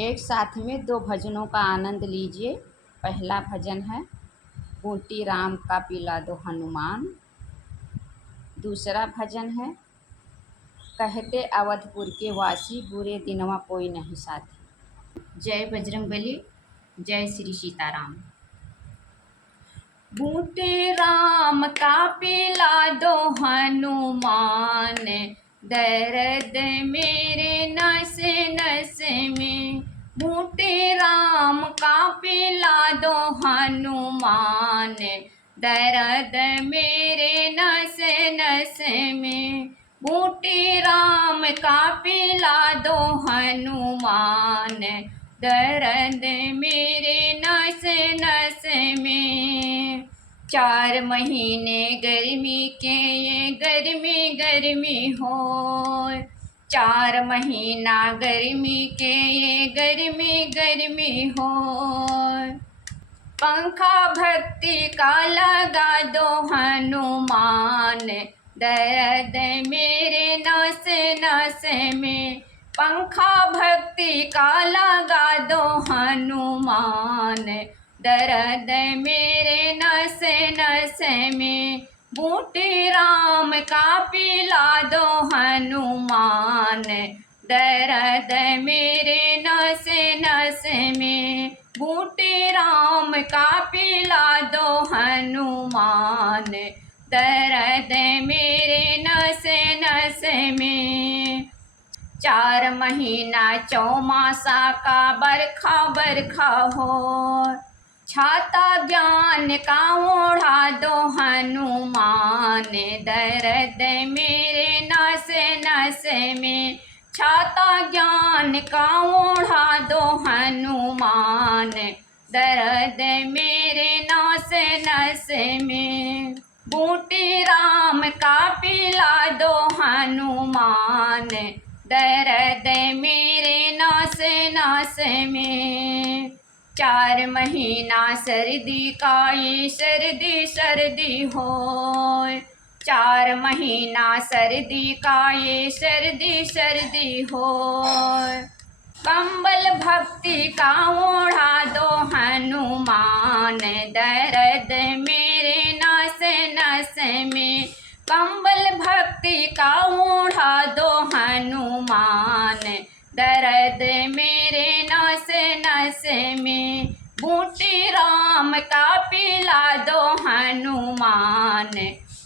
एक साथ में दो भजनों का आनंद लीजिए। पहला भजन है बूटी राम का पिला दो हनुमान। दूसरा भजन है कहते अवधपुर के वासी बुरे दिनवा कोई नहीं साथी। जय बजरंगबली, जय श्री सीताराम। बूटी राम का पिला दो हनुमान, दर्द मेरे नस नस में। बूटी राम का पिला दो हनुमान, दर्द मेरे नस नस में। बूटी राम का पिला दो हनुमान, दर्द मेरे नस नस में। 4 महीने गर्मी के ये गर्मी हो, 4 महीना गर्मी के ये गर्मी हो। पंखा भक्ति का लगा दो हनुमान, दर्द मेरे नस नस में। पंखा भक्ति का लगा दो हनुमान, दर्द मेरे नस नस में। बूटी राम का पिला दो हनुमान, दर्द मेरे नस नस में। बूटी राम का पिला दो हनुमान, दर्द मेरे नस नस में। 4 महीना चौमासा का बरखा हो, छाता ज्ञान का ओढ़ा दो हनुमान, दर्द मेरे नस नस में। छाता ज्ञान का ओढ़ा दो हनुमान, दर्द मेरे नस नस में। बूटी राम का पिला दो हनुमान, दर्द मेरे नस नस में। 4 महीना सर्दी का ये सर्दी हो, 4 महीना सर्दी का ये सर्दी हो। कंबल भक्ति का ओढ़ा दो हनुमान, दर्द मेरे नस नस में। कंबल भक्ति का ओढ़ा दो हनुमान, दर्द मेरे नस नस में। बूटी राम का पिला दो हनुमान,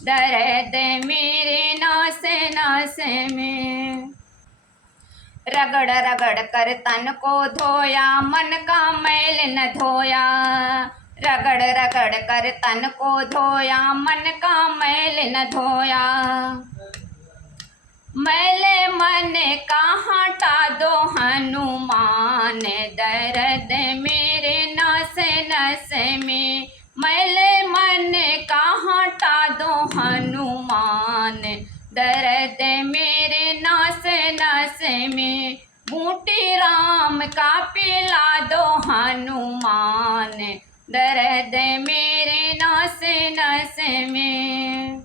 दर्द मेरे नस नस में। रगड़ रगड़ कर तन को धोया, मन का मैल न धोया। रगड़ रगड़ कर तन को धोया, मन का मैल न धोया। मैले मन का हटा दो हनुमान, दर्द मेरे नस नस में। मैले मन का हटा दो हनुमान, दर्द मेरे नस नस में। बूटी राम का पिला दो हनुमान, दर्द मेरे नस नस में।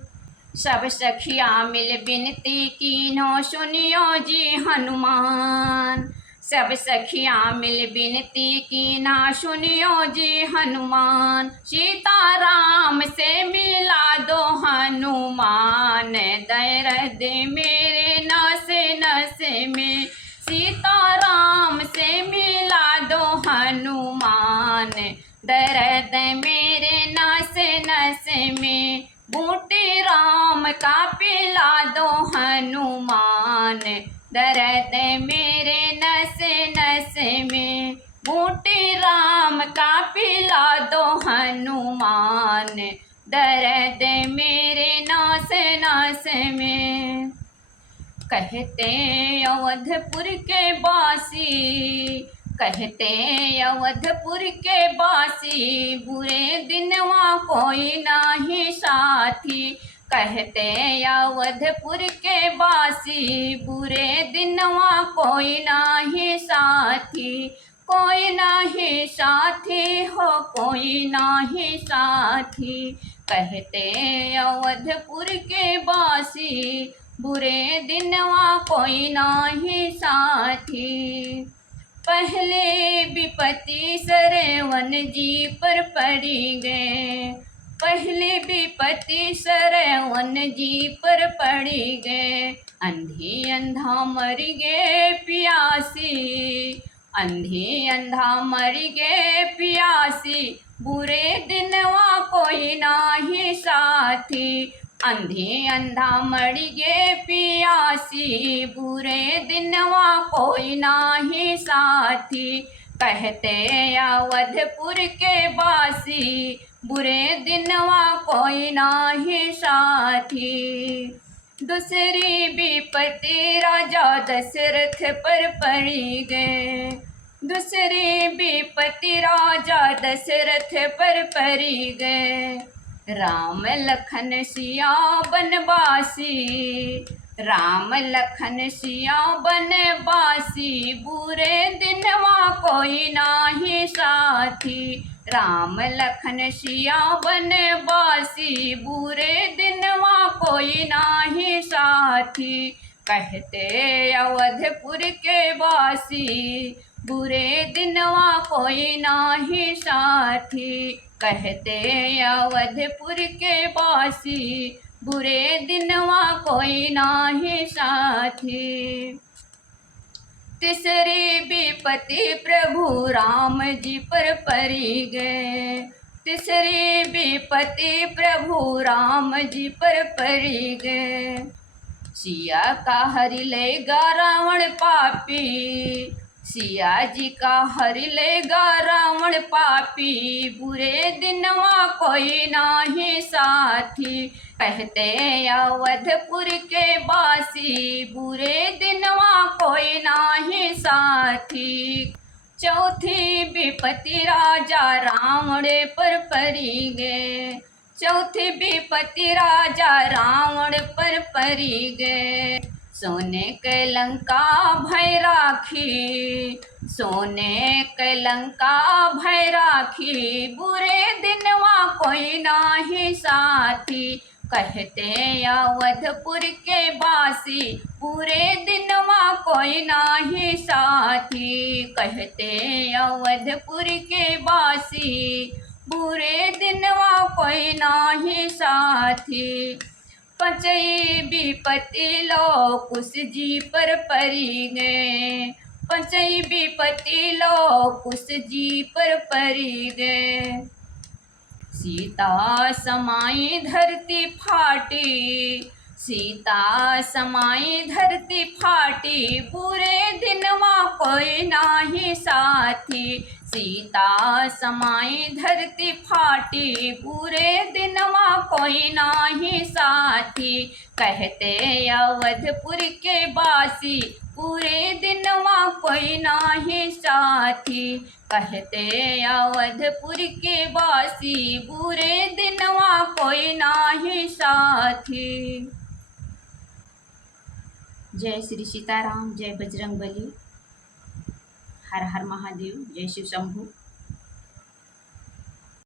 सब सखिया मिल बिनती कीन्हो, सुनियो जी हनुमान। सब सखिया मिल बिनती कीना, सुनियो जी हनुमान। सीताराम से मिला दो हनुमान, दर्द मेरे नस नस में। सीताराम से मिला दो हनुमान, दर्द मेरे नस नस में। बूटी राम का पिला दो हनुमान, दर्द मेरे नस नस में। बूटी राम का पिला दो हनुमान, दर्द मेरे नस नस में। कहते अवधपुर के बासी, कहते अवधपुर के बासी, बुरे दिनवा कोई नाही साथी। कहते अवधपुर के बासी, बुरे दिनवा कोई नाही साथी। कोई नाही साथी हो, कोई नाही साथी। कहते अवधपुर के बासी, बुरे दिनवा कोई नाही साथी। पहले विपत्ति सरवन जी पर पड़ी गए, पहले विपत्ति सरवन जी पर पड़ी गए। अंधी अंधा मर गए पियासी, अंधी अंधा मर गए पियासी, बुरे दिनवा कोई नाही साथी। अंधी अंधा मर गए पियासी, बुरे दिनवा कोई नाही साथी। कहते अवधपुर के बासी, बुरे दिनवा कोई नाही साथी। दूसरी विपत्ति राजा दशरथ पर पड़ी गए, दूसरी विपत्ति राजा दशरथ पर पड़ी गए। राम लखन सिया बनवासी, राम लखन सिया बनवासी, बुरे दिनवा कोई नाही साथी। राम लखन सिया बनवासी, बुरे दिनवा कोई नाही साथी। कहते अवधपुर के वासी, बुरे दिनवा कोई नाही साथी। कहते अवधपुर के वासी, बुरे दिनवा कोई नाही साथी। तीसरी विपत्ति प्रभु राम जी पर पड़ी गए, तीसरी विपत्ति प्रभु राम जी पर पड़ी गए। सिया का हरि लेगा रावण पापी, सिया जी का हरि लेगा रावण पापी, बुरे दिनवा कोई नाही साथी। कहते अवधपुर के बासी, बुरे दिनवा कोई नाही साथी। चौथी विपत्ति राजा रावण पर पड़ी गए, चौथी विपत्ति राजा रावण पर पड़ी गए। सोने के लंका भय राखी, सोने के लंका भय राखी, बुरे दिनवा कोई नाही साथी। कहते अवधपुर के बासी, बुरे दिनवा कोई नाही साथी। कहते अवधपुर के बासी, बुरे दिनवा कोई नाही साथी। पंचई विपत्ति लो कुश जी पर पड़ी गए, पंचई विपत्ति लो कुश जी पर पड़ी गए। सीता समाई धरती फाटी, सीता समाई धरती फाटी, बुरे दिनवा कोई नाही साथी। सीता समाई धरती फाटी, बुरे दिनवा कोई नाही साथी। कहते अवधपुर के बासी, बुरे दिनवा कोई नाही साथी। कहते अवधपुर के बासी, बुरे दिनवा कोई नाही साथी। जय श्री सीताराम, जय बजरंग बली, हर हर महादेव, जय शिव शंभु।